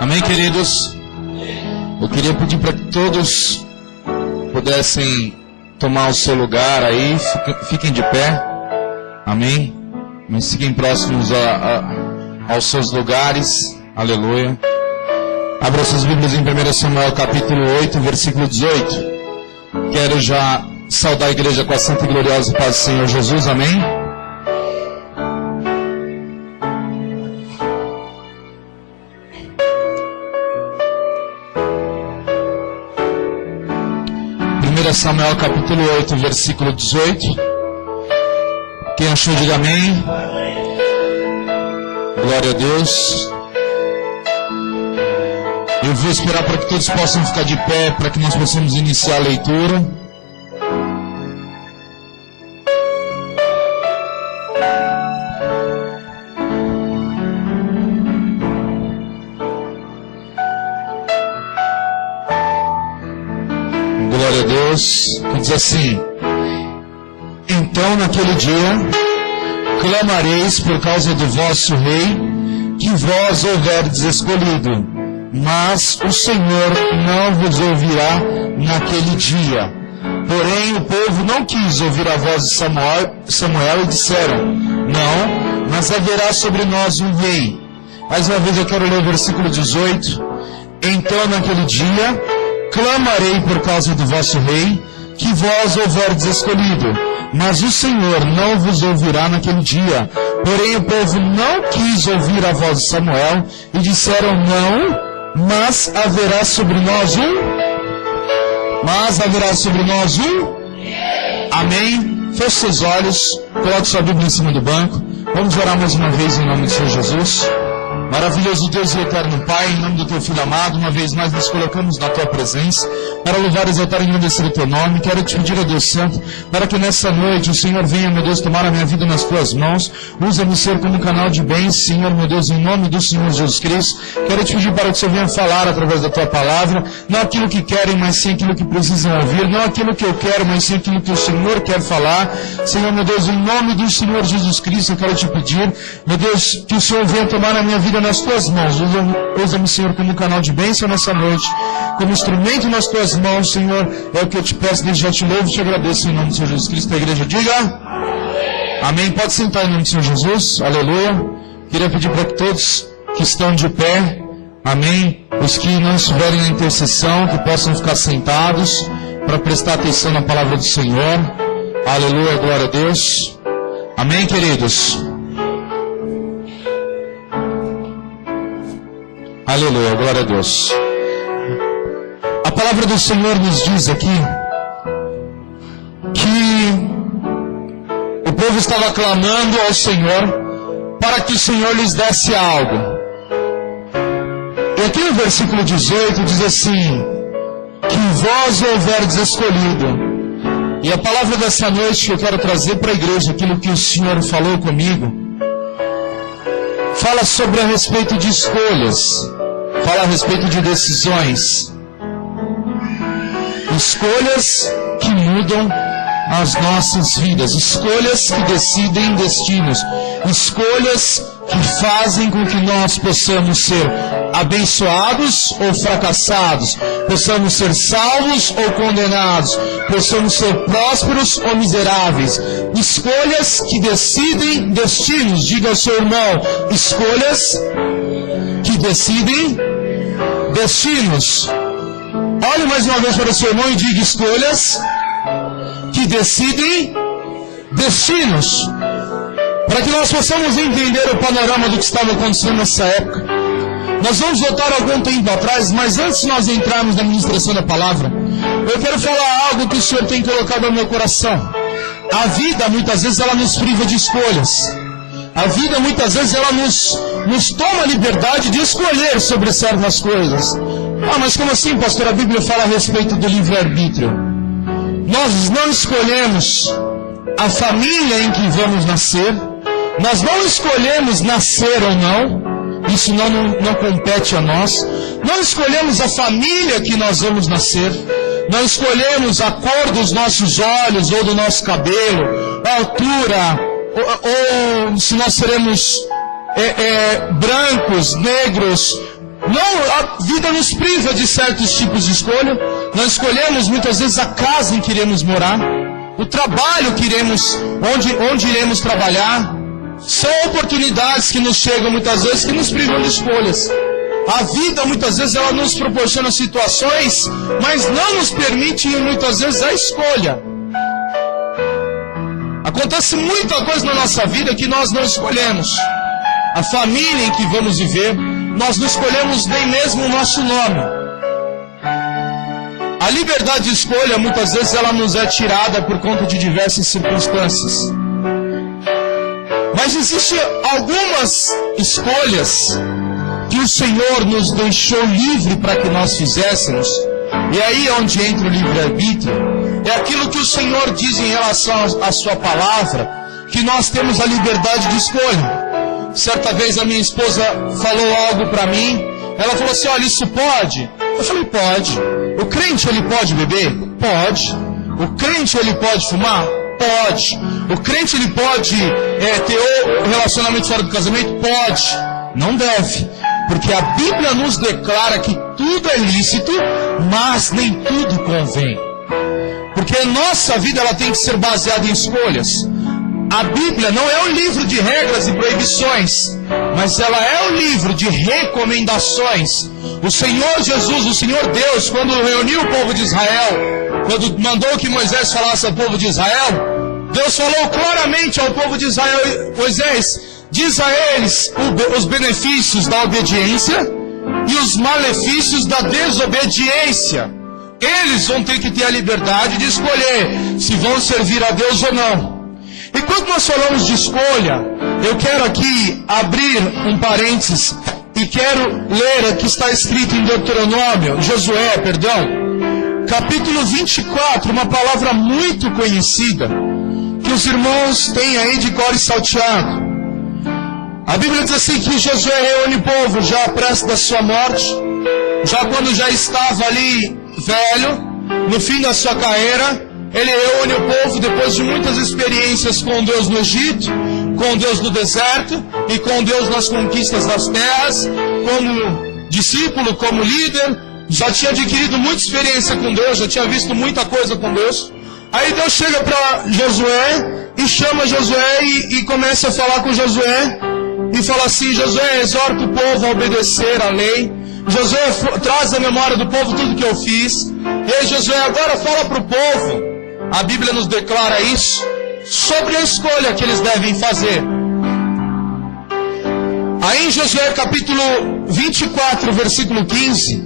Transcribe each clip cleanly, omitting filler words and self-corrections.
Amém, queridos? Eu queria pedir para que todos pudessem tomar o seu lugar aí, fiquem de pé. Amém? Mas fiquem próximos aos seus lugares. Aleluia. Abra suas Bíblias em 1 Samuel capítulo 8, versículo 18. Quero já saudar a igreja com a santa e gloriosa paz do Senhor Jesus. Amém? Samuel capítulo 8, versículo 18. Quem achou, diga amém. Glória a Deus. Eu vou esperar para que todos possam ficar de pé, para que nós possamos iniciar a leitura. Glória a Deus. Que diz assim: então naquele dia clamareis por causa do vosso rei, que vós houverdes escolhido, mas o Senhor não vos ouvirá naquele dia. Porém o povo não quis ouvir a voz de Samuel e disseram: não, mas haverá sobre nós um rei. Mais uma vez eu quero ler o versículo 18. Então naquele dia clamarei por causa do vosso rei, que vós houverdes escolhido, mas o Senhor não vos ouvirá naquele dia. Porém o povo não quis ouvir a voz de Samuel e disseram: não, mas haverá sobre nós um. Amém? Feche seus olhos, coloque sua Bíblia em cima do banco. Vamos orar mais uma vez em nome do Senhor Jesus. Maravilhoso Deus e eterno Pai, em nome do Teu Filho amado, uma vez mais nos colocamos na Tua presença, para louvar, exaltar e engrandecer o Teu nome. Quero te pedir, ó Deus Santo, para que nessa noite o Senhor venha, meu Deus, tomar a minha vida nas Tuas mãos. Usa-me, Senhor, como canal de bens, Senhor, meu Deus, em nome do Senhor Jesus Cristo. Quero te pedir para que o Senhor venha falar através da Tua palavra, não aquilo que querem, mas sim aquilo que precisam ouvir, não aquilo que eu quero, mas sim aquilo que o Senhor quer falar. Senhor, meu Deus, em nome do Senhor Jesus Cristo, eu quero te pedir, meu Deus, que o Senhor venha tomar a minha vida nas Tuas mãos. Usa-me, Senhor, como canal de bênção nessa noite, como instrumento nas Tuas mãos, Senhor. É o que eu te peço, desde já te louvo e te agradeço em nome do Senhor Jesus Cristo. A igreja diga amém. Pode sentar em nome do Senhor Jesus. Aleluia. Queria pedir para que todos que estão de pé, amém, os que não estiverem na intercessão, que possam ficar sentados para prestar atenção na palavra do Senhor. Aleluia, glória a Deus. Amém, queridos. Aleluia, glória a Deus. A palavra do Senhor nos diz aqui que o povo estava clamando ao Senhor para que o Senhor lhes desse algo. E aqui no versículo 18 diz assim: que vós houverdes escolhido. E a palavra dessa noite que eu quero trazer para a igreja, aquilo que o Senhor falou comigo, fala sobre a respeito de escolhas. Fala a respeito de decisões. Escolhas que mudam as nossas vidas. Escolhas que decidem destinos. Escolhas que fazem com que nós possamos ser abençoados ou fracassados. Possamos ser salvos ou condenados. Possamos ser prósperos ou miseráveis. Escolhas que decidem destinos. Diga ao seu irmão: escolhas que decidem destinos. Olhe mais uma vez para o seu irmão e diga: escolhas que decidem destinos. Para que nós possamos entender o panorama do que estava acontecendo nessa época, nós vamos voltar algum tempo atrás, mas antes de nós entrarmos na ministração da palavra, eu quero falar algo que o Senhor tem colocado no meu coração. A vida, muitas vezes, ela nos priva de escolhas. A vida, muitas vezes, ela nos toma a liberdade de escolher sobre certas coisas. Ah, mas como assim, pastor? A Bíblia fala a respeito do livre-arbítrio. Nós não escolhemos a família em que vamos nascer. Nós não escolhemos nascer ou não. Isso não compete a nós. Não escolhemos a família que nós vamos nascer. Não escolhemos a cor dos nossos olhos ou do nosso cabelo, a altura, ou se nós seremos brancos, negros. Não, a vida nos priva de certos tipos de escolha. Nós escolhemos muitas vezes a casa em que iremos morar, o trabalho que iremos, onde iremos trabalhar. São oportunidades que nos chegam muitas vezes que nos privam de escolhas. A vida muitas vezes ela nos proporciona situações, mas não nos permite muitas vezes a escolha. Acontece muita coisa na nossa vida que nós não escolhemos. A família em que vamos viver, nós não escolhemos nem mesmo o nosso nome. A liberdade de escolha muitas vezes ela nos é tirada por conta de diversas circunstâncias. Mas existem algumas escolhas que o Senhor nos deixou livre para que nós fizéssemos. E aí é onde entra o livre-arbítrio. É aquilo que o Senhor diz em relação à sua palavra, que nós temos a liberdade de escolha. Certa vez a minha esposa falou algo para mim. Ela falou assim, olha, isso pode? Eu falei, pode. O crente ele pode beber? Pode. O crente ele pode fumar? Pode. O crente ele pode ter relacionamento fora do casamento? Pode. Não deve. Porque a Bíblia nos declara que tudo é lícito, mas nem tudo convém. Porque a nossa vida ela tem que ser baseada em escolhas. A Bíblia não é um livro de regras e proibições, mas ela é um livro de recomendações. O Senhor Jesus, o Senhor Deus, quando reuniu o povo de Israel, quando mandou que Moisés falasse ao povo de Israel, Deus falou claramente ao povo de Israel, Moisés, diz a eles os benefícios da obediência e os malefícios da desobediência. Eles vão ter que ter a liberdade de escolher se vão servir a Deus ou não. E quando nós falamos de escolha, eu quero aqui abrir um parênteses e quero ler o que está escrito em Josué, capítulo 24, uma palavra muito conhecida, que os irmãos têm aí de cor e salteado. A Bíblia diz assim que Josué reúne o povo já prestes da sua morte, já quando já estava ali velho, no fim da sua carreira. Ele reúne o povo depois de muitas experiências com Deus no Egito, com Deus no deserto e com Deus nas conquistas das terras, como discípulo, como líder. Já tinha adquirido muita experiência com Deus, já tinha visto muita coisa com Deus. Aí Deus chega para Josué e chama Josué e começa a falar com Josué e fala assim, Josué, exorta o povo a obedecer à lei. Josué, traz à memória do povo tudo que eu fiz. E aí Josué, agora fala para o povo. A Bíblia nos declara isso, sobre a escolha que eles devem fazer. Aí em Josué capítulo 24, versículo 15,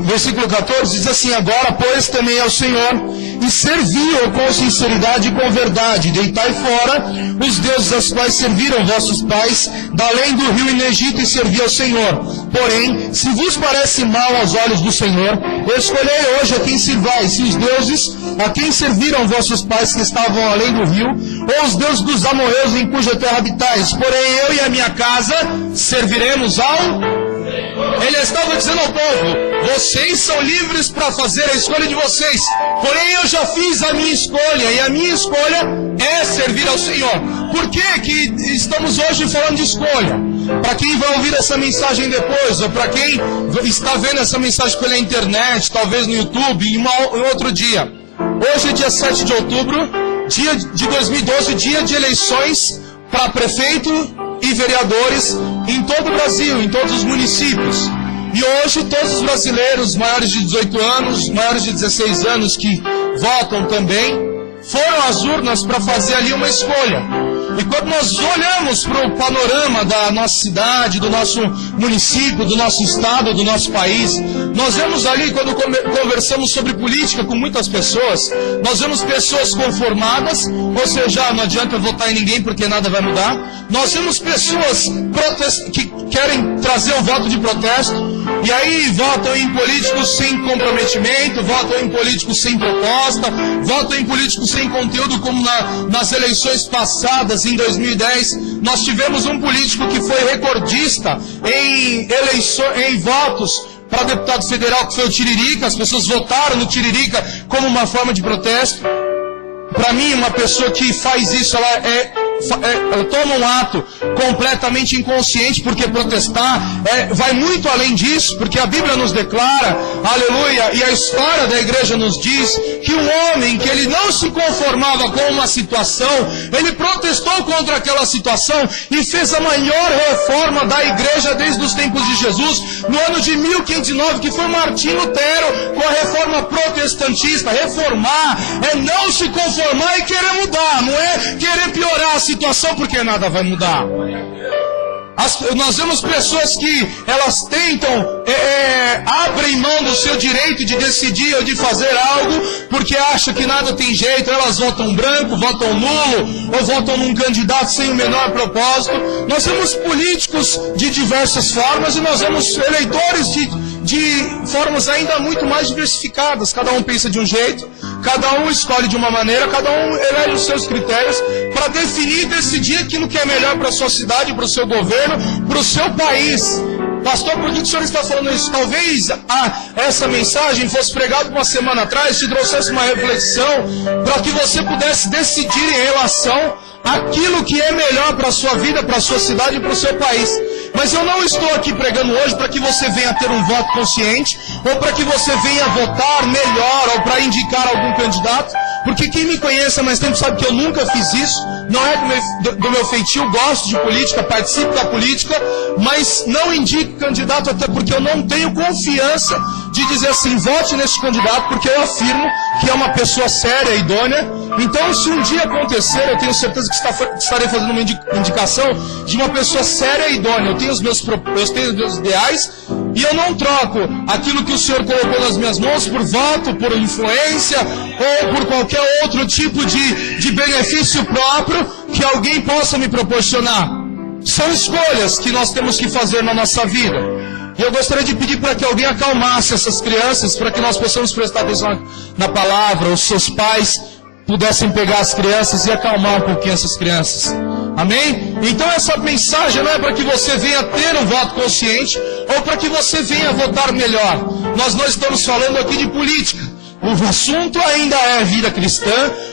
versículo 14, diz assim, agora, pois, temei ao Senhor, e servi-o com sinceridade e com verdade, deitai fora os deuses aos quais serviram vossos pais, da além do rio e no Egito, e servi ao Senhor. Porém, se vos parece mal aos olhos do Senhor, escolhei hoje a quem sirvais, se os deuses a quem serviram vossos pais que estavam além do rio, ou os deuses dos amorreus em cuja terra habitais. Porém, eu e a minha casa serviremos ao... Ele estava dizendo ao povo, vocês são livres para fazer a escolha de vocês, porém eu já fiz a minha escolha, e a minha escolha é servir ao Senhor. Por que estamos hoje falando de escolha? Para quem vai ouvir essa mensagem depois, ou para quem está vendo essa mensagem pela internet, talvez no YouTube, em outro dia. Hoje é dia 7 de outubro, dia de 2012, dia de eleições para prefeito e vereadores em todo o Brasil, em todos os municípios. E hoje todos os brasileiros maiores de 18 anos, maiores de 16 anos que votam também, foram às urnas para fazer ali uma escolha. E quando nós olhamos para o panorama da nossa cidade, do nosso município, do nosso estado, do nosso país, nós vemos ali, quando conversamos sobre política com muitas pessoas, nós vemos pessoas conformadas, ou seja, não adianta votar em ninguém porque nada vai mudar. Nós vemos pessoas que querem trazer um voto de protesto, e aí votam em políticos sem comprometimento, votam em políticos sem proposta, votam em políticos sem conteúdo, como nas eleições passadas, em 2010, nós tivemos um político que foi recordista em votos para deputado federal, que foi o Tiririca. As pessoas votaram no Tiririca como uma forma de protesto. Para mim, uma pessoa que faz isso, ela é toma um ato completamente inconsciente, porque protestar vai muito além disso, porque a Bíblia nos declara, aleluia, e a história da igreja nos diz que um homem que ele não se conformava com uma situação, ele protestou contra aquela situação e fez a maior reforma da igreja desde os tempos de Jesus, no ano de 1509, que foi Martim Lutero, com a reforma protestantista. Reformar é não se conformar e querer mudar, não é querer piorar a situação, porque nada vai mudar. Nós vemos pessoas que elas tentam, abrem mão do seu direito de decidir ou de fazer algo, porque acham que nada tem jeito. Elas votam branco, votam nulo, ou votam num candidato sem o menor propósito. Nós vemos políticos de diversas formas, e nós vemos eleitores de formas ainda muito mais diversificadas. Cada um pensa de um jeito, cada um escolhe de uma maneira, cada um elege os seus critérios para definir e decidir aquilo que é melhor para a sua cidade, para o seu governo, para o seu país. Pastor, por que o senhor está falando isso? Talvez essa mensagem fosse pregada uma semana atrás, te trouxesse uma reflexão para que você pudesse decidir em relação àquilo que é melhor para a sua vida, para a sua cidade e para o seu país. Mas eu não estou aqui pregando hoje para que você venha ter um voto consciente, ou para que você venha votar melhor, ou para indicar algum candidato, porque quem me conhece há mais tempo sabe que eu nunca fiz isso. Não é do meu feitio, gosto de política, participo da política, mas não indico candidato, até porque eu não tenho confiança de dizer assim, vote nesse candidato, porque eu afirmo que é uma pessoa séria e idônea. Então, se um dia acontecer, eu tenho certeza que estarei fazendo uma indicação de uma pessoa séria e idônea. Eu tenho os meus ideais, e eu não troco aquilo que o Senhor colocou nas minhas mãos por voto, por influência, ou por qualquer outro tipo de benefício próprio que alguém possa me proporcionar. São escolhas que nós temos que fazer na nossa vida. E eu gostaria de pedir para que alguém acalmasse essas crianças, para que nós possamos prestar atenção na palavra. Os seus pais pudessem pegar as crianças e acalmar um pouquinho essas crianças. Amém? Então essa mensagem não é para que você venha ter um voto consciente, ou para que você venha votar melhor. Nós não estamos falando aqui de política. O assunto ainda é vida cristã,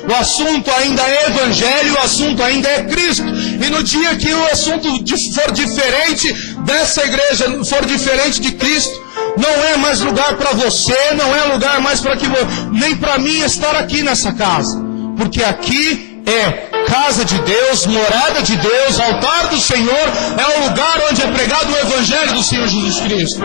o assunto ainda é evangelho, o assunto ainda é Cristo. E no dia que o assunto for diferente dessa igreja, for diferente de Cristo, não é mais lugar para você, não é lugar mais para que nem para mim estar aqui nessa casa. Porque aqui é casa de Deus, morada de Deus, altar do Senhor, é o lugar onde é pregado o evangelho do Senhor Jesus Cristo.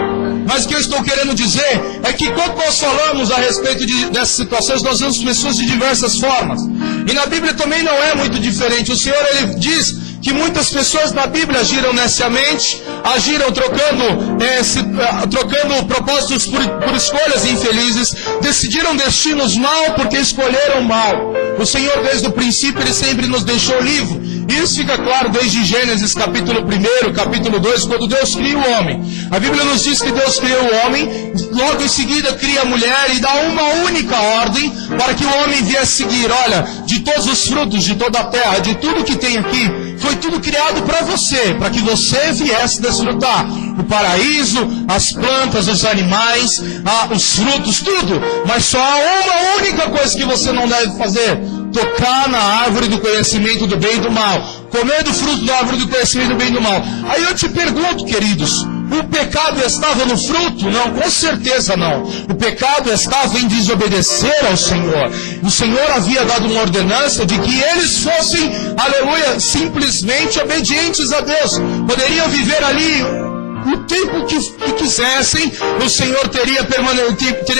Mas o que eu estou querendo dizer é que quando nós falamos a respeito dessas situações, nós vemos pessoas de diversas formas. E na Bíblia também não é muito diferente. O Senhor, Ele diz que muitas pessoas na Bíblia agiram neciamente, agiram trocando propósitos por escolhas infelizes, decidiram destinos mal porque escolheram mal. O Senhor, desde o princípio, Ele sempre nos deixou livre. Isso fica claro desde Gênesis capítulo 1, capítulo 2, quando Deus cria o homem. A Bíblia nos diz que Deus criou o homem, logo em seguida cria a mulher e dá uma única ordem para que o homem viesse seguir. Olha, de todos os frutos de toda a terra, de tudo que tem aqui, foi tudo criado para você, para que você viesse desfrutar. O paraíso, as plantas, os animais, os frutos, tudo. Mas só há uma única coisa que você não deve fazer: tocar na árvore do conhecimento do bem e do mal, comer do fruto da árvore do conhecimento do bem e do mal. Aí eu te pergunto, queridos, o pecado estava no fruto? Não, com certeza não. O pecado estava em desobedecer ao Senhor. O Senhor havia dado uma ordenança de que eles fossem, aleluia, simplesmente obedientes a Deus. Poderiam viver ali o tempo que quisessem, o Senhor teria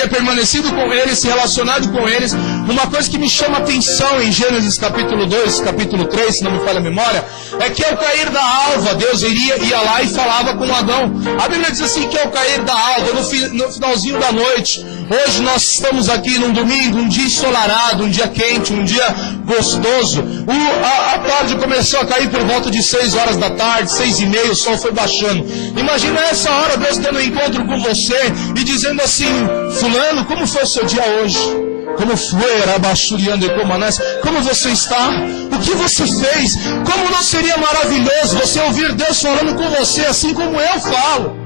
permanecido com eles, se relacionado com eles. Uma coisa que me chama a atenção em Gênesis capítulo 2, capítulo 3, se não me falha a memória, é que ao cair da alva, Deus ia lá e falava com Adão. A Bíblia diz assim que ao cair da alva, no finalzinho da noite, hoje nós estamos aqui num domingo, um dia ensolarado, um dia quente, um dia gostoso. A tarde começou a cair por volta de 6 horas da tarde, 6:30, o sol foi baixando. Imagina essa hora Deus tendo um encontro com você e dizendo assim: fulano, como foi o seu dia hoje? Como foi, Arabaxuriando e Comanás? Como você está? O que você fez? Como não seria maravilhoso você ouvir Deus falando com você assim como eu falo?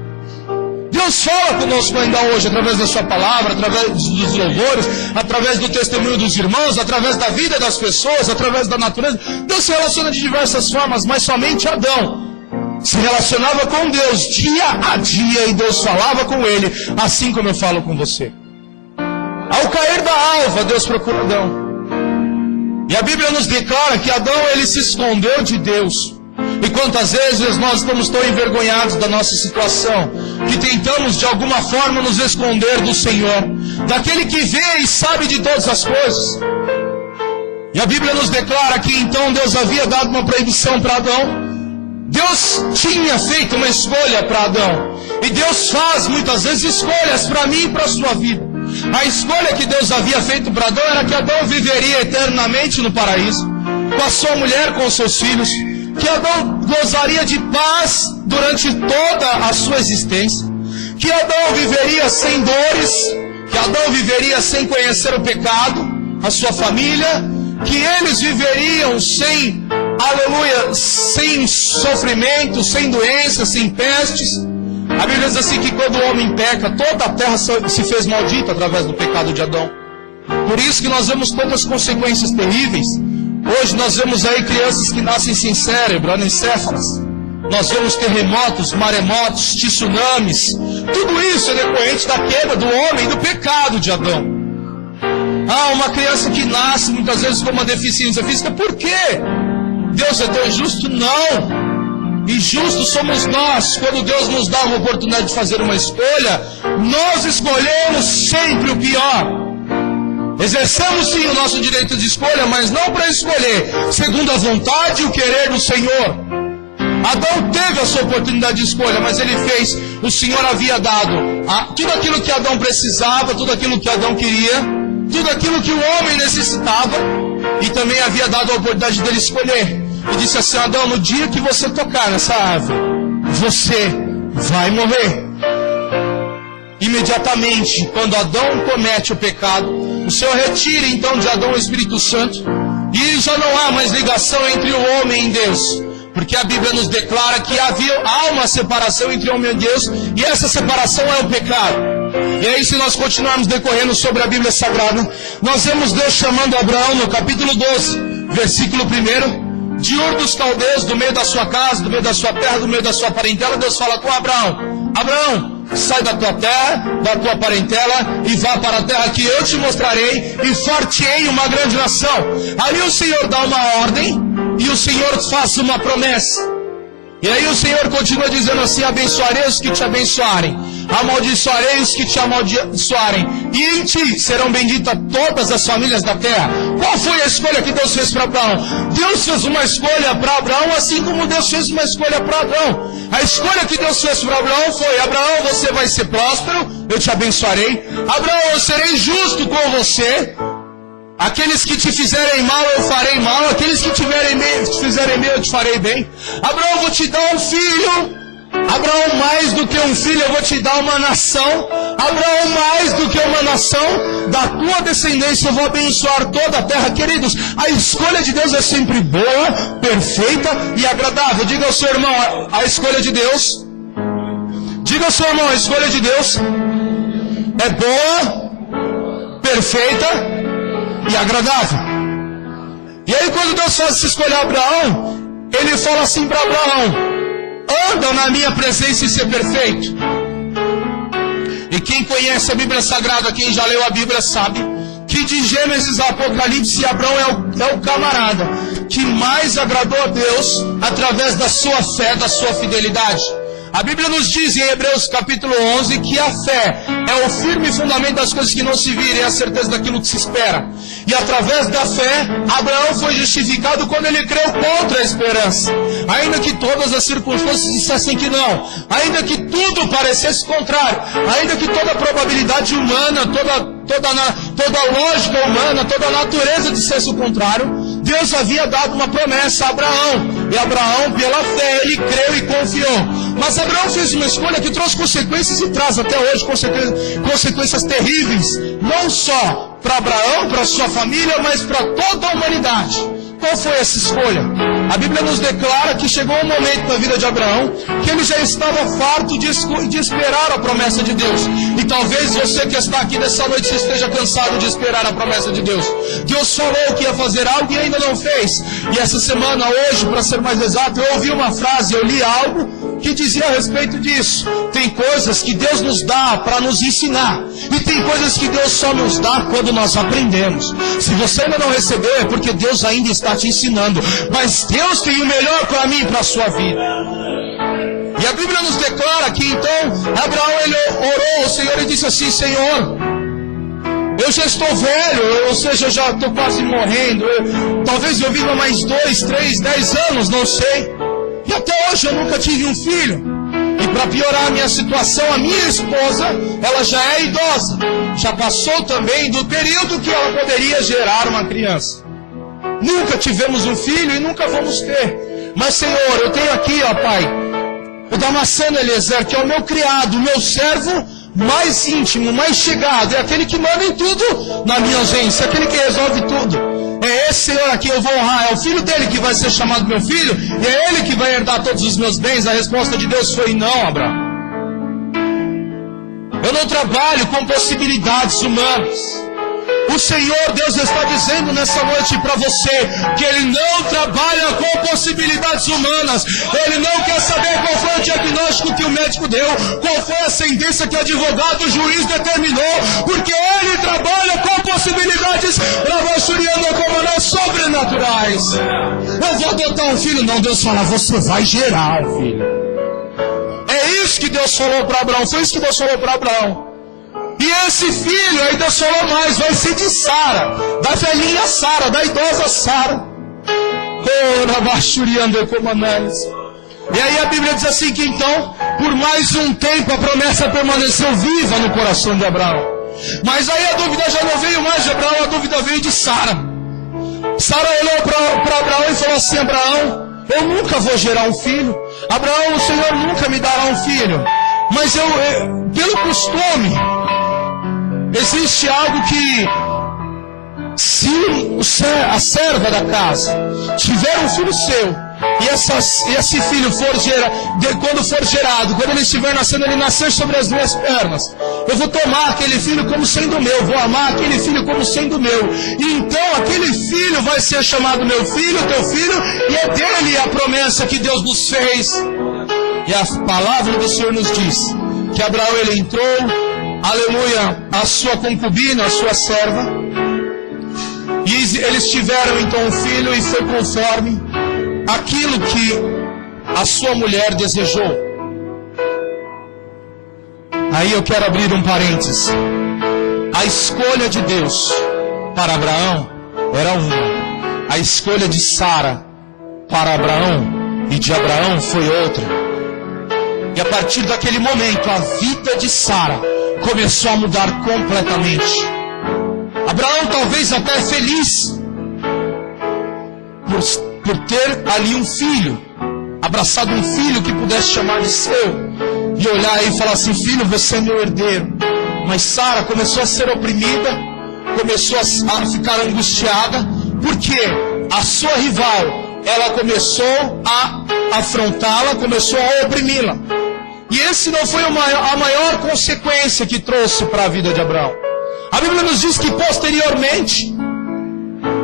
Deus fala conosco ainda hoje, através da sua palavra, através dos louvores, através do testemunho dos irmãos, através da vida das pessoas, através da natureza. Deus se relaciona de diversas formas, mas somente Adão se relacionava com Deus dia a dia e Deus falava com ele, assim como eu falo com você. Ao cair da alva, Deus procura Adão. E a Bíblia nos declara que Adão, ele se escondeu de Deus. E quantas vezes nós estamos tão envergonhados da nossa situação, que tentamos de alguma forma nos esconder do Senhor, daquele que vê e sabe de todas as coisas. E a Bíblia nos declara que então Deus havia dado uma proibição para Adão. Deus tinha feito uma escolha para Adão. E Deus faz muitas vezes escolhas para mim e para a sua vida. A escolha que Deus havia feito para Adão era que Adão viveria eternamente no paraíso, com a sua mulher, com os seus filhos, que Adão gozaria de paz durante toda a sua existência, que Adão viveria sem dores, que Adão viveria sem conhecer o pecado, a sua família, que eles viveriam sem, aleluia, sem sofrimento, sem doenças, sem pestes. A Bíblia diz assim que quando o homem peca, toda a terra se fez maldita através do pecado de Adão. Por isso que nós vemos tantas consequências terríveis. Hoje nós vemos aí crianças que nascem sem cérebro, anencéfalas. Nós vemos terremotos, maremotos, tsunamis. Tudo isso é decorrente da queda do homem e do pecado de Adão. Uma criança que nasce muitas vezes com uma deficiência física, por quê? Deus é tão injusto? Não. Injustos somos nós. Quando Deus nos dá uma oportunidade de fazer uma escolha, nós escolhemos sempre o pior. Exercemos sim o nosso direito de escolha, mas não para escolher segundo a vontade e o querer do Senhor. Adão teve a sua oportunidade de escolha, mas ele fez. O Senhor havia dado tudo aquilo que Adão precisava, tudo aquilo que Adão queria, tudo aquilo que o homem necessitava, e também havia dado a oportunidade dele escolher. E disse assim: Adão, no dia que você tocar nessa árvore, você vai morrer. Imediatamente, quando Adão comete o pecado, o Senhor retira então de Adão o Espírito Santo, e já não há mais ligação entre o homem e Deus, porque a Bíblia nos declara que há uma separação entre o homem e Deus, e essa separação é o pecado. E aí, se nós continuarmos decorrendo sobre a Bíblia Sagrada, nós vemos Deus chamando Abraão no capítulo 12, versículo 1, de Ur dos Caldeus, do meio da sua casa, do meio da sua terra, do meio da sua parentela. Deus fala com Abraão: Abraão, sai da tua terra, da tua parentela, e vá para a terra que eu te mostrarei, e far-te-ei uma grande nação. Ali o Senhor dá uma ordem, e o Senhor faz uma promessa. E aí o Senhor continua dizendo assim: abençoarei os que te abençoarem, amaldiçoarei os que te amaldiçoarem, e em ti serão benditas todas as famílias da terra. Qual foi a escolha que Deus fez para Abraão? Deus fez uma escolha para Abraão, assim como Deus fez uma escolha para Adão. A escolha que Deus fez para Abraão foi: Abraão, você vai ser próspero, eu te abençoarei. Abraão, eu serei justo com você. Aqueles que te fizerem mal, eu farei mal. Aqueles que te fizerem bem, eu te farei bem. Abraão, eu vou te dar um filho. Abraão, mais do que um filho, eu vou te dar uma nação. Abraão, mais do que uma nação, da tua descendência eu vou abençoar toda a terra. Queridos, a escolha de Deus é sempre boa, perfeita e agradável. Diga ao seu irmão: a escolha de Deus. Diga ao seu irmão: a escolha de Deus é boa, perfeita e agradável. E aí, quando Deus faz essa escolha a Abraão, Ele fala assim para Abraão: anda na minha presença e ser perfeito. E quem conhece a Bíblia Sagrada, quem já leu a Bíblia, sabe que de Gênesis a Apocalipse, Abraão é o camarada que mais agradou a Deus através da sua fé, da sua fidelidade. A Bíblia nos diz em Hebreus capítulo 11 que a fé é o firme fundamento das coisas que não se viram, é a certeza daquilo que se espera. E através da fé, Abraão foi justificado quando ele creu contra a esperança. Ainda que todas as circunstâncias dissessem que não, ainda que tudo parecesse contrário, ainda que toda a probabilidade humana, toda a lógica humana, toda a natureza dissesse o contrário, Deus havia dado uma promessa a Abraão. E Abraão, pela fé, ele creu e confiou. Mas Abraão fez uma escolha que trouxe consequências e traz até hoje consequências terríveis. Não só para Abraão, para sua família, mas para toda a humanidade. Qual foi essa escolha? A Bíblia nos declara que chegou um momento na vida de Abraão que ele já estava farto de esperar a promessa de Deus. E talvez você que está aqui nessa noite esteja cansado de esperar a promessa de Deus. Deus falou que ia fazer algo e ainda não fez. E essa semana, hoje, para ser mais exato, eu ouvi uma frase, eu li algo que dizia a respeito disso. Tem coisas que Deus nos dá para nos ensinar, e tem coisas que Deus só nos dá quando nós aprendemos. Se você ainda não recebeu, é porque Deus ainda está te ensinando. Mas Deus tem o melhor para mim e para a sua vida. E a Bíblia nos declara que então Abraão, ele orou ao Senhor e disse assim: Senhor, eu já estou velho, ou seja, eu já estou quase morrendo, talvez eu viva mais 2, 3, 10 anos, não sei. E até hoje eu nunca tive um filho. E para piorar a minha situação, a minha esposa, ela já é idosa. Já passou também do período que ela poderia gerar uma criança. Nunca tivemos um filho e nunca vamos ter. Mas Senhor, eu tenho aqui, ó Pai, o Damasceno Eliezer, que é o meu criado, o meu servo mais íntimo, mais chegado. É aquele que manda em tudo na minha ausência, aquele que resolve tudo. É esse Senhor aqui eu vou honrar. É o filho dele que vai ser chamado meu filho, e é ele que vai herdar todos os meus bens. A resposta de Deus foi não, Abraão. Eu não trabalho com possibilidades humanas. O Senhor Deus está dizendo nessa noite para você que Ele não trabalha com possibilidades humanas. Ele não quer saber qual foi o diagnóstico que o médico deu, qual foi a sentença que o advogado, o juiz determinou, porque Ele trabalha com possibilidades sobrenaturais. Eu vou adotar um filho. Não, Deus fala, você vai gerar um filho. É isso que Deus falou para Abraão. Foi isso que Deus falou para Abraão. E esse filho, aí Deus falou mais, vai ser de Sara, da velhinha Sara, da idosa Sara. E aí a Bíblia diz assim que então, por mais um tempo a promessa permaneceu viva no coração de Abraão. Mas aí a dúvida já não veio mais de Abraão, a dúvida veio de Sara. Sara olhou para Abraão e falou assim: Abraão, eu nunca vou gerar um filho. Abraão, o Senhor nunca me dará um filho. Mas pelo costume, existe algo que, se a serva da casa tiver um filho seu, e esse filho quando for gerado, quando ele estiver nascendo, ele nascer sobre as minhas pernas, eu vou tomar aquele filho como sendo meu, vou amar aquele filho como sendo meu, e então aquele filho vai ser chamado meu filho, teu filho, e é dele a promessa que Deus nos fez. E a palavra do Senhor nos diz que Abraão, ele entrou, aleluia, a sua concubina, a sua serva, e eles tiveram então um filho, e foi conforme aquilo que a sua mulher desejou. Aí eu quero abrir um parênteses. A escolha de Deus para Abraão era uma. A escolha de Sara para Abraão e de Abraão foi outra. E a partir daquele momento, a vida de Sara começou a mudar completamente. Abraão talvez até feliz por ter ali um filho, abraçado um filho que pudesse chamar de seu, e olhar e falar assim: filho, você é meu herdeiro. Mas Sara começou a ser oprimida, começou a ficar angustiada, porque a sua rival, ela começou a afrontá-la, começou a oprimi-la. E esse não foi a maior consequência que trouxe para a vida de Abraão. A Bíblia nos diz que posteriormente,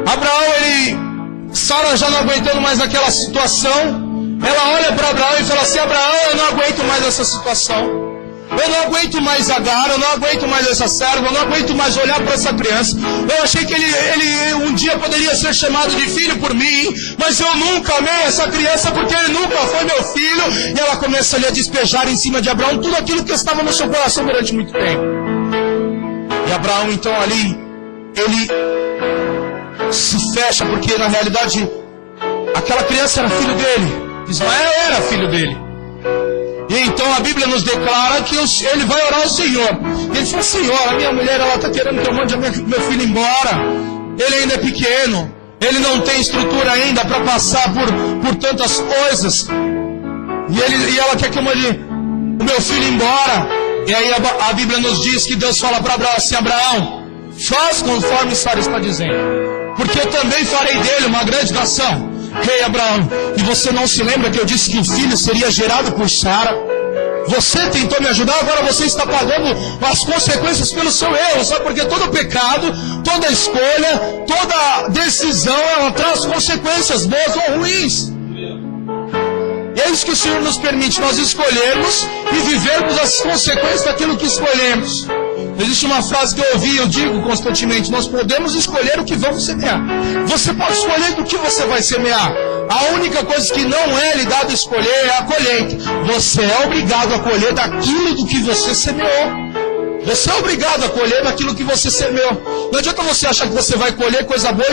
Abraão, Sara já não aguentando mais aquela situação, ela olha para Abraão e fala assim: Abraão, eu não aguento mais essa situação. Eu não aguento mais Agar, eu não aguento mais essa serva, eu não aguento mais olhar para essa criança. Eu achei que ele um dia poderia ser chamado de filho por mim, mas eu nunca amei essa criança porque ele nunca foi meu filho. E ela começa ali a despejar em cima de Abraão tudo aquilo que estava no seu coração durante muito tempo. E Abraão então ali, ele se fecha, porque na realidade aquela criança era filho dele, Ismael era filho dele. E então a Bíblia nos declara que ele vai orar ao Senhor. E ele fala: Senhor, a minha mulher, ela está querendo que eu mande meu filho embora. Ele ainda é pequeno, ele não tem estrutura ainda para passar por tantas coisas. E ela quer que eu mande o meu filho embora. E aí a Bíblia nos diz que Deus fala para Abraão assim: Abraão, faz conforme Sara está dizendo, porque eu também farei dele uma grande nação. Rei Abraão, e você não se lembra que eu disse que o filho seria gerado por Sara? Você tentou me ajudar, agora você está pagando as consequências pelo seu erro. Sabe por quê? Todo pecado, toda escolha, toda decisão, ela traz consequências boas ou ruins. E é isso que o Senhor nos permite, nós escolhermos e vivermos as consequências daquilo que escolhemos. Existe uma frase que eu ouvi e eu digo constantemente: nós podemos escolher o que vamos semear. Você pode escolher do que você vai semear. A única coisa que não é lhe dado escolher é a colheita. Você é obrigado a colher daquilo do que você semeou. Você é obrigado a colher daquilo que você semeou. Não adianta você achar que você vai colher coisa boa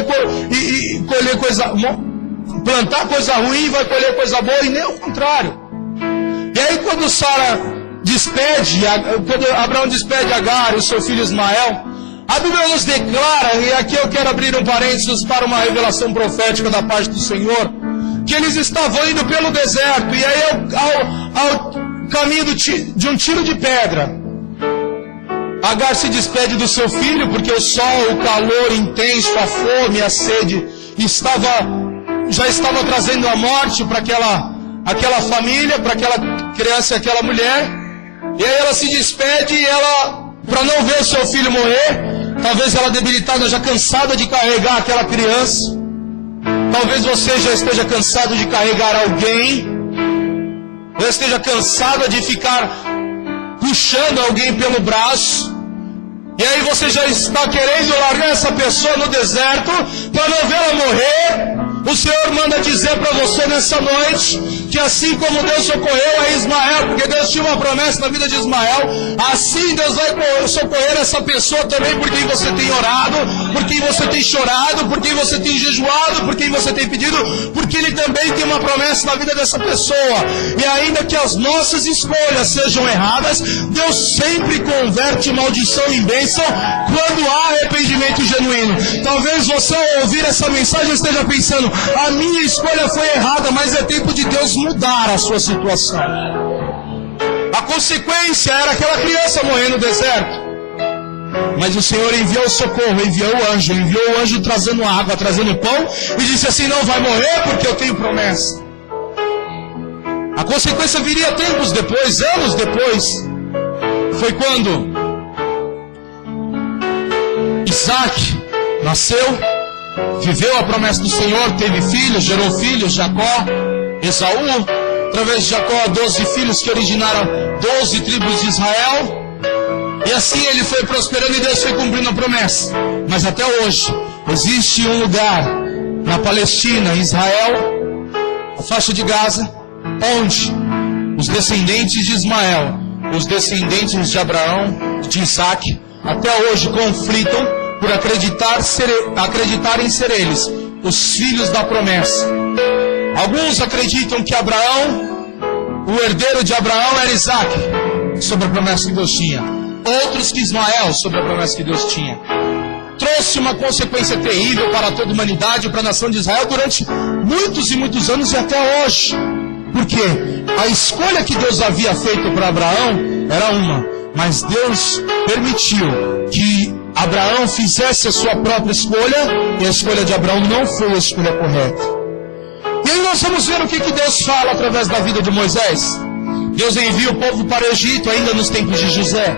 e colher coisa... plantar coisa ruim e vai colher coisa boa, e nem ao contrário. E aí quando Abraão despede Agar e o seu filho Ismael, a Bíblia nos declara, e aqui eu quero abrir um parênteses para uma revelação profética da parte do Senhor, que eles estavam indo pelo deserto, e aí ao caminho de um tiro de pedra, Agar se despede do seu filho, porque o sol, o calor intenso, a fome, a sede já estava trazendo a morte para aquela família, para aquela criança e aquela mulher. E aí ela se despede e ela, para não ver o seu filho morrer, talvez ela debilitada, já cansada de carregar aquela criança. Talvez você já esteja cansado de carregar alguém. Você esteja cansada de ficar puxando alguém pelo braço. E aí você já está querendo largar essa pessoa no deserto para não vê-la morrer. O Senhor manda dizer para você nessa noite que assim como Deus socorreu a Ismael, porque Deus tinha uma promessa na vida de Ismael, assim Deus vai socorrer essa pessoa também, por quem você tem orado, por quem você tem chorado, por quem você tem jejuado, por quem você tem pedido, porque Ele também tem uma promessa na vida dessa pessoa. E ainda que as nossas escolhas sejam erradas, Deus sempre converte maldição em bênção quando há arrependimento genuíno. Talvez você ao ouvir essa mensagem esteja pensando: a minha escolha foi errada, mas é tempo de Deus mudar a sua situação. A consequência era aquela criança morrer no deserto. Mas o Senhor enviou socorro, enviou o anjo trazendo água, trazendo pão, e disse assim: não vai morrer porque eu tenho promessa. A consequência viria tempos depois, anos depois. Foi quando Isaac nasceu, viveu a promessa do Senhor, teve filhos, gerou filhos, Jacó, Esaú, através de Jacó, 12 filhos que originaram 12 tribos de Israel. E assim ele foi prosperando e Deus foi cumprindo a promessa. Mas até hoje, existe um lugar na Palestina, em Israel, a faixa de Gaza, onde os descendentes de Ismael, os descendentes de Abraão, de Isaac, até hoje conflitam por acreditarem ser eles os filhos da promessa. Alguns acreditam que Abraão, o herdeiro de Abraão era Isaac, sobre a promessa que Deus tinha. Outros que Ismael, sobre a promessa que Deus tinha. Trouxe uma consequência terrível para toda a humanidade, para a nação de Israel durante muitos e muitos anos e até hoje. Porque a escolha que Deus havia feito para Abraão era uma, mas Deus permitiu que Abraão fizesse a sua própria escolha, e a escolha de Abraão não foi a escolha correta. E aí nós vamos ver o que Deus fala através da vida de Moisés. Deus envia o povo para o Egito, ainda nos tempos de José.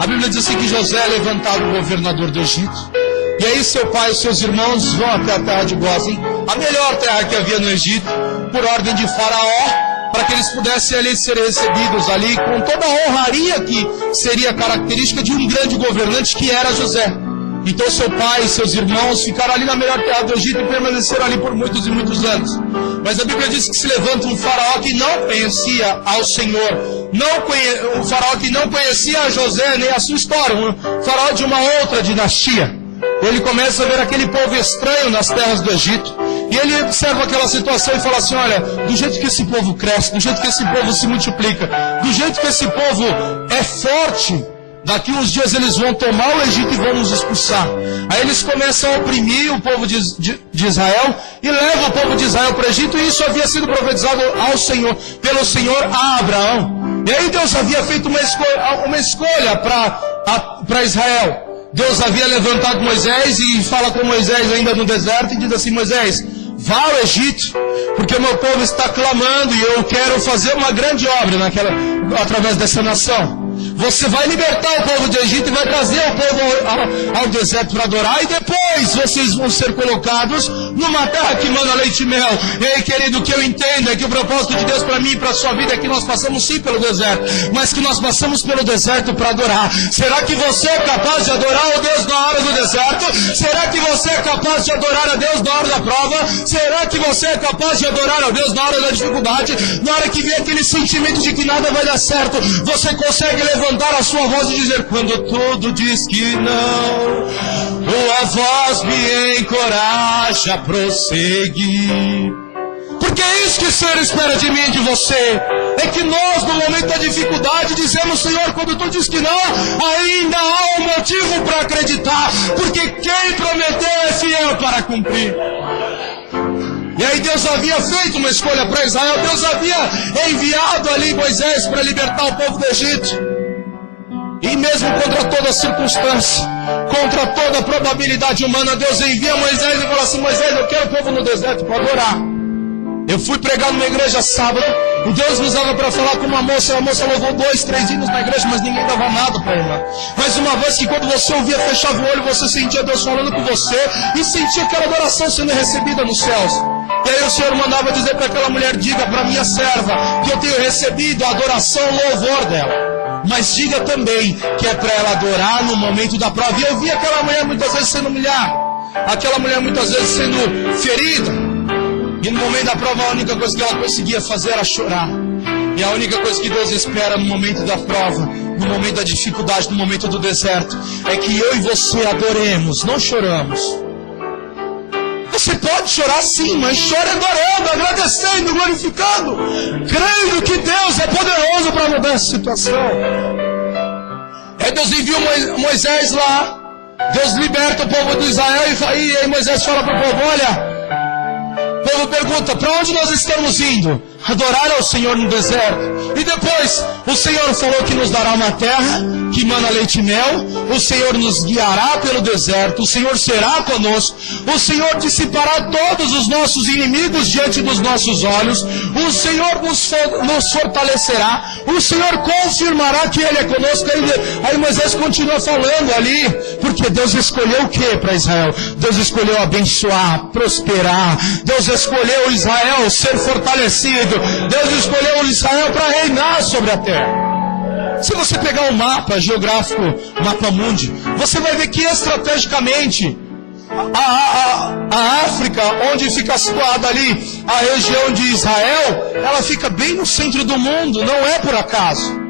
A Bíblia diz assim que José é levantado governador do Egito. E aí seu pai e seus irmãos vão até a terra de Gósen, a melhor terra que havia no Egito, por ordem de Faraó, para que eles pudessem ali ser recebidos ali com toda a honraria que seria característica de um grande governante que era José. Então seu pai e seus irmãos ficaram ali na melhor terra do Egito e permaneceram ali por muitos e muitos anos. Mas a Bíblia diz que se levanta um faraó que não conhecia ao Senhor, um faraó que não conhecia a José nem a sua história, um faraó de uma outra dinastia. Ele começa a ver aquele povo estranho nas terras do Egito. E ele observa aquela situação e fala assim: olha, do jeito que esse povo cresce, do jeito que esse povo se multiplica, do jeito que esse povo é forte, daqui uns dias eles vão tomar o Egito e vão nos expulsar. Aí eles começam a oprimir o povo de Israel e levam o povo de Israel para o Egito. E isso havia sido profetizado pelo Senhor a Abraão. E aí Deus havia feito uma escolha para Israel. Deus havia levantado Moisés e fala com Moisés ainda no deserto e diz assim: Moisés, vá ao Egito, porque o meu povo está clamando e eu quero fazer uma grande obra através dessa nação. Você vai libertar o povo do Egito e vai trazer o povo ao deserto para adorar, e depois vocês vão ser colocados numa terra que manda leite e mel. Ei, querido, o que eu entendo é que o propósito de Deus para mim e para a sua vida é que nós passamos sim pelo deserto, mas que nós passamos pelo deserto para adorar. Será que você é capaz de adorar o Deus na hora do deserto? Será que você é capaz de adorar a Deus na hora da prova? Será que você é capaz de adorar a Deus na hora da dificuldade? Na hora que vem aquele sentimento de que nada vai dar certo, você consegue levantar a sua voz e dizer: quando tudo diz que não, tua voz me encoraja a prosseguir. Porque é isso que o Senhor espera de mim e de você. É que nós, no momento da dificuldade, dizemos: Senhor, quando tu diz que não, ainda há um motivo para acreditar, porque quem prometeu é fiel para cumprir. E aí Deus havia feito uma escolha para Israel. Deus havia enviado ali Moisés para libertar o povo do Egito. E mesmo contra toda circunstância, contra toda probabilidade humana, Deus envia Moisés e fala assim: Moisés, eu quero o povo no deserto para adorar. Eu fui pregar numa igreja sábado, e Deus me usava para falar com uma moça. A moça louvou 2, 3 hinos na igreja, mas ninguém dava nada para ela. Mas uma vez que quando você ouvia, fechava o olho, você sentia Deus falando com você, e sentia aquela adoração sendo recebida nos céus. E aí o Senhor mandava dizer para aquela mulher: diga para minha serva que eu tenho recebido a adoração, o louvor dela. Mas diga também que é para ela adorar no momento da prova. E eu vi aquela mulher muitas vezes sendo humilhada, aquela mulher muitas vezes sendo ferida, e no momento da prova a única coisa que ela conseguia fazer era chorar. E a única coisa que Deus espera no momento da prova, no momento da dificuldade, no momento do deserto, é que eu e você adoremos, não choramos. Você pode chorar sim, mas chore adorando, agradecendo, glorificando, crendo que Deus é poderoso para mudar essa situação. Aí Deus enviou Moisés lá, Deus liberta o povo de Israel, e aí Moisés fala para o povo: olha, o povo pergunta: para onde nós estamos indo? Adorar ao Senhor no deserto. E depois, o Senhor falou que nos dará uma terra que mana leite e mel. O Senhor nos guiará pelo deserto. O Senhor será conosco. O Senhor dissipará todos os nossos inimigos diante dos nossos olhos. O Senhor nos fortalecerá. O Senhor confirmará que Ele é conosco. Aí Moisés continua falando ali, porque Deus escolheu o que para Israel? Deus escolheu abençoar, prosperar. Deus escolheu Israel ser fortalecido. Deus escolheu Israel para reinar sobre a terra. Se você pegar um mapa geográfico, mapa mundi, você vai ver que estrategicamente a África, onde fica situada ali a região de Israel, ela fica bem no centro do mundo. Não é por acaso,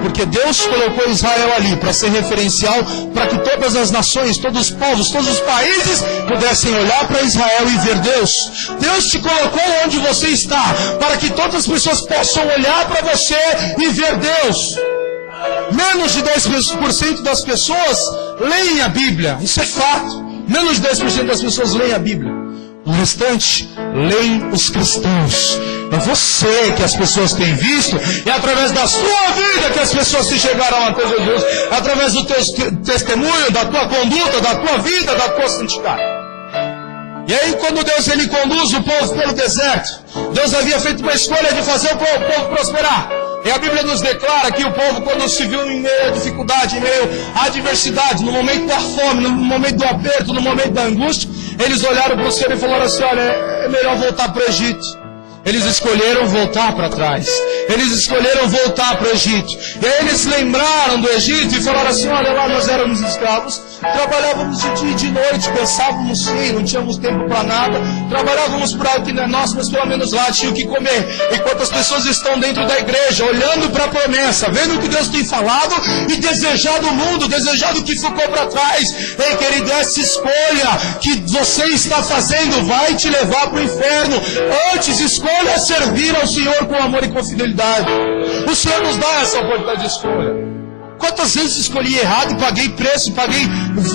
porque Deus colocou Israel ali para ser referencial, para que todas as nações, todos os povos, todos os países pudessem olhar para Israel e ver Deus. Deus te colocou onde você está, para que todas as pessoas possam olhar para você e ver Deus. Menos de 10% das pessoas leem a Bíblia, isso é fato. Menos de 10% das pessoas leem a Bíblia. O restante leem os cristãos. É você que as pessoas têm visto, é através da sua vida que as pessoas se chegarão até Jesus, através do teu testemunho, da tua conduta, da tua vida, da tua santidade. E aí quando Deus ele conduz o povo pelo deserto, Deus havia feito uma escolha de fazer o povo prosperar. E a Bíblia nos declara que o povo, quando se viu em meio à dificuldade, em meio à adversidade, no momento da fome, no momento do aperto, no momento da angústia, eles olharam para o Senhor e falaram assim: olha, é melhor voltar para o Egito. Eles escolheram voltar para trás. Eles escolheram voltar para o Egito. E aí eles lembraram do Egito e falaram assim: olha, lá nós éramos escravos, trabalhávamos de dia e de noite, pensávamos sim, não tínhamos tempo para nada, trabalhávamos por algo que não é nosso, mas pelo menos lá tinha o que comer. Enquanto as pessoas estão dentro da igreja, olhando para a promessa, vendo o que Deus tem falado e desejado o mundo, desejado o que ficou para trás. Ei, querido, essa escolha que você está fazendo vai te levar para o inferno. Antes, escolha servir ao Senhor com amor e com fidelidade. O Senhor nos dá essa oportunidade de escolha. Quantas vezes escolhi errado e paguei preço,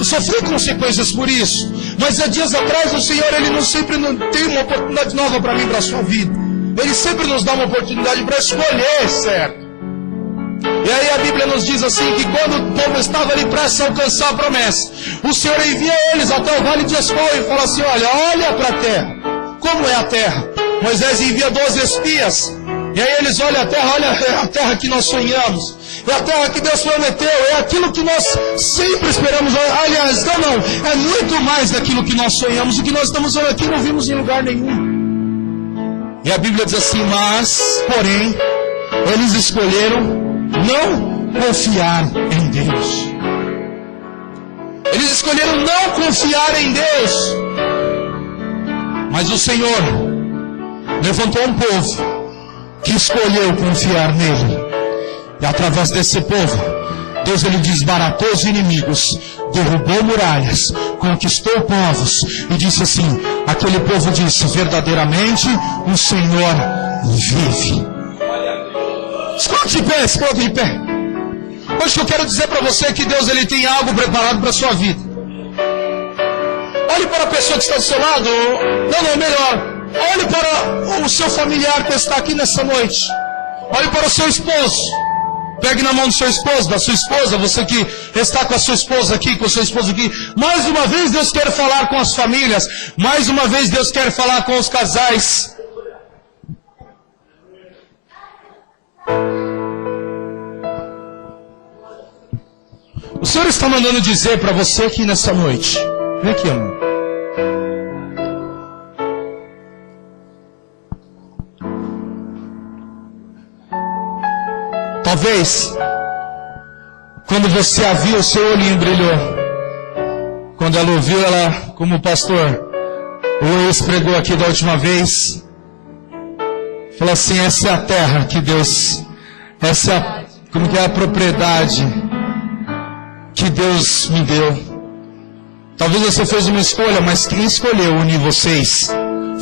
sofri consequências por isso. Mas há dias atrás o Senhor, Ele não sempre tem uma oportunidade nova para mim, para a sua vida. Ele sempre nos dá uma oportunidade para escolher certo. E aí a Bíblia nos diz assim, que quando o povo estava ali prestes a alcançar a promessa, o Senhor envia eles até o vale de Escol e fala assim: olha para a terra. como é a terra. Moisés envia 12 espias, e aí eles olham a terra, olha, é a terra que nós sonhamos, é a terra que Deus prometeu, é aquilo que nós sempre esperamos. Aliás, não, é muito mais daquilo que nós sonhamos. O que nós estamos olhando aqui não vimos em lugar nenhum. E a Bíblia diz assim: mas, porém, eles escolheram não confiar em Deus. Eles escolheram não confiar em Deus. Mas o Senhor levantou um povo que escolheu confiar nele. E através desse povo, Deus ele desbaratou os inimigos, derrubou muralhas, conquistou povos e disse assim: aquele povo disse, verdadeiramente o Senhor vive. Se coloque de pé, se coloque de pé. Hoje eu quero dizer para você que Deus ele tem algo preparado para a sua vida. Olhe para a pessoa que está do seu lado. Não, melhor. Olhe para o seu familiar que está aqui nessa noite. Olhe para o seu esposo. Pegue na mão do seu esposo, da sua esposa. Você que está com a sua esposa aqui, com o seu esposo aqui. Mais uma vez Deus quer falar com as famílias. Mais uma vez Deus quer falar com os casais. O Senhor está mandando dizer para você aqui nessa noite. Vem aqui, amor. Talvez, quando você a viu, o seu olhinho brilhou. Quando ela ouviu, ela, como o pastor Luiz pregou aqui da última vez, falou assim: essa é a terra que Deus, essa é como que é a propriedade que Deus me deu. Talvez você fez uma escolha, mas quem escolheu unir vocês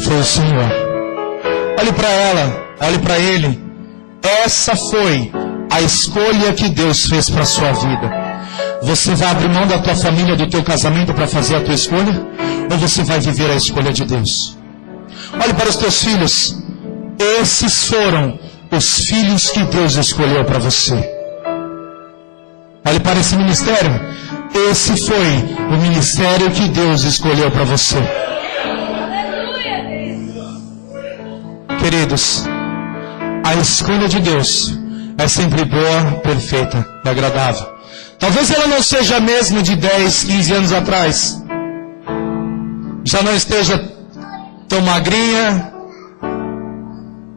foi o Senhor. Olhe para ela, olhe para ele. Essa foi a escolha que Deus fez para a sua vida. Você vai abrir mão da tua família, do teu casamento para fazer a tua escolha? Ou você vai viver a escolha de Deus? Olhe para os teus filhos. Esses foram os filhos que Deus escolheu para você. Olhe para esse ministério. Esse foi o ministério que Deus escolheu para você. Queridos, a escolha de Deus é sempre boa, perfeita e agradável. Talvez ela não seja a mesma de 10, 15 anos atrás. Já não esteja tão magrinha.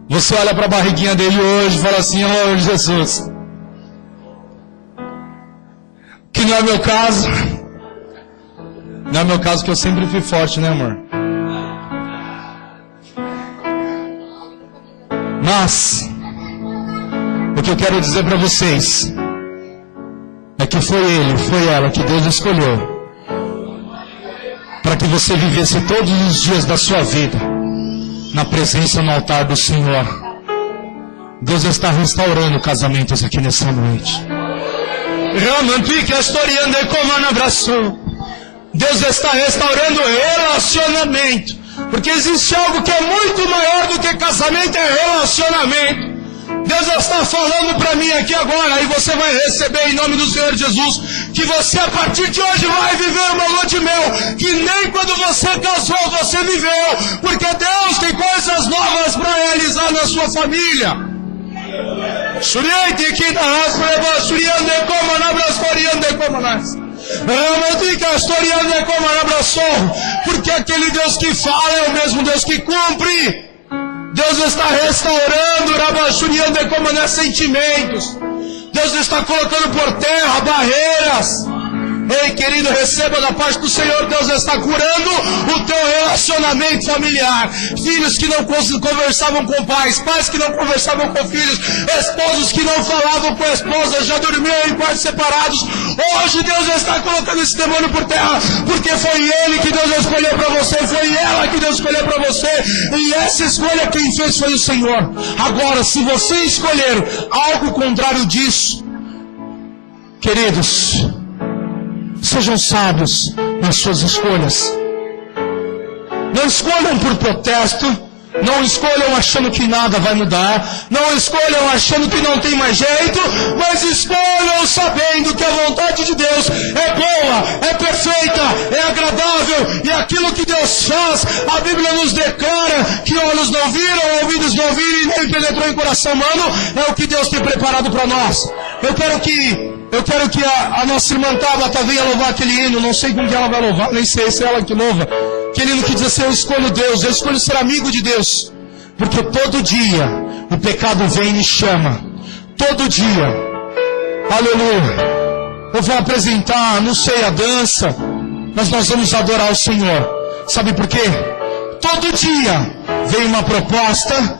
Você olha para a barriguinha dele hoje e fala assim: oh Jesus. Que não é meu caso. Não é meu caso, que eu sempre fui forte, né, amor? Mas o que eu quero dizer para vocês é que foi ele, foi ela que Deus escolheu para que você vivesse todos os dias da sua vida na presença no altar do Senhor. Deus está restaurando casamentos aqui nessa noite. Deus está restaurando relacionamento, porque existe algo que é muito maior do que casamento, é relacionamento. Deus está falando para mim aqui agora, e você vai receber em nome do Senhor Jesus, que você a partir de hoje vai viver uma lua de mel, que nem quando você casou você viveu, porque Deus tem coisas novas para realizar na sua família. Porque aquele Deus que fala é o mesmo Deus que cumpre. Deus está restaurando sentimentos. Deus está colocando por terra barreiras. Ei, querido, receba da parte do Senhor. Deus está curando o teu relacionamento familiar. Filhos que não conversavam com pais, pais que não conversavam com filhos, esposos que não falavam com a esposa, já dormiam em quartos separados. Hoje Deus está colocando esse demônio por terra, porque foi ele que Deus escolheu para você, foi ela que Deus escolheu para você, e essa escolha quem fez foi o Senhor. Agora, se você escolher algo contrário disso, queridos, sejam sábios nas suas escolhas. Não escolham por protesto, Não escolham achando que nada vai mudar. Não escolham achando que não tem mais jeito. Mas escolham sabendo que a vontade de Deus é boa, é perfeita, é agradável. E aquilo que Deus faz, a Bíblia nos declara que olhos não viram, ouvidos não viram e nem penetrou em coração humano. É o que Deus tem preparado para nós. Eu quero que a nossa irmã Tabata venha louvar aquele hino. Não sei com que ela vai louvar, nem sei se é ela que louva. Aquele hino que diz assim: eu escolho Deus, eu escolho ser amigo de Deus. Porque todo dia o pecado vem e me chama. Todo dia. Aleluia. Eu vou apresentar, não sei, a dança, mas nós vamos adorar o Senhor. Sabe por quê? Todo dia vem uma proposta,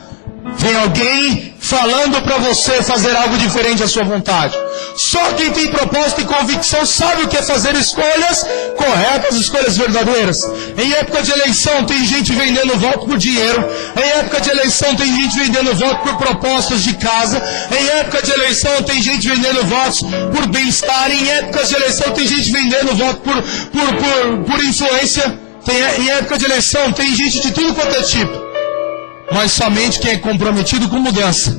vem alguém falando para você fazer algo diferente da sua vontade. Só quem tem propósito e convicção sabe o que é fazer escolhas corretas, escolhas verdadeiras. Em época de eleição tem gente vendendo voto por dinheiro. Em época de eleição tem gente vendendo voto por propostas de casa. Em época de eleição tem gente vendendo votos por bem-estar. Em épocas de eleição tem gente vendendo voto por influência. Em época de eleição tem gente de tudo quanto é tipo. Mas somente quem é comprometido com mudança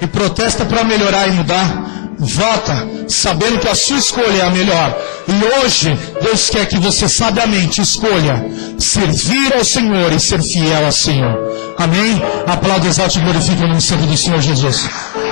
e protesta para melhorar e mudar, vota sabendo que a sua escolha é a melhor. E hoje Deus quer que você sabiamente escolha servir ao Senhor e ser fiel ao Senhor. Amém? Aplauda, exalte e glorifique o nome santo do Senhor Jesus.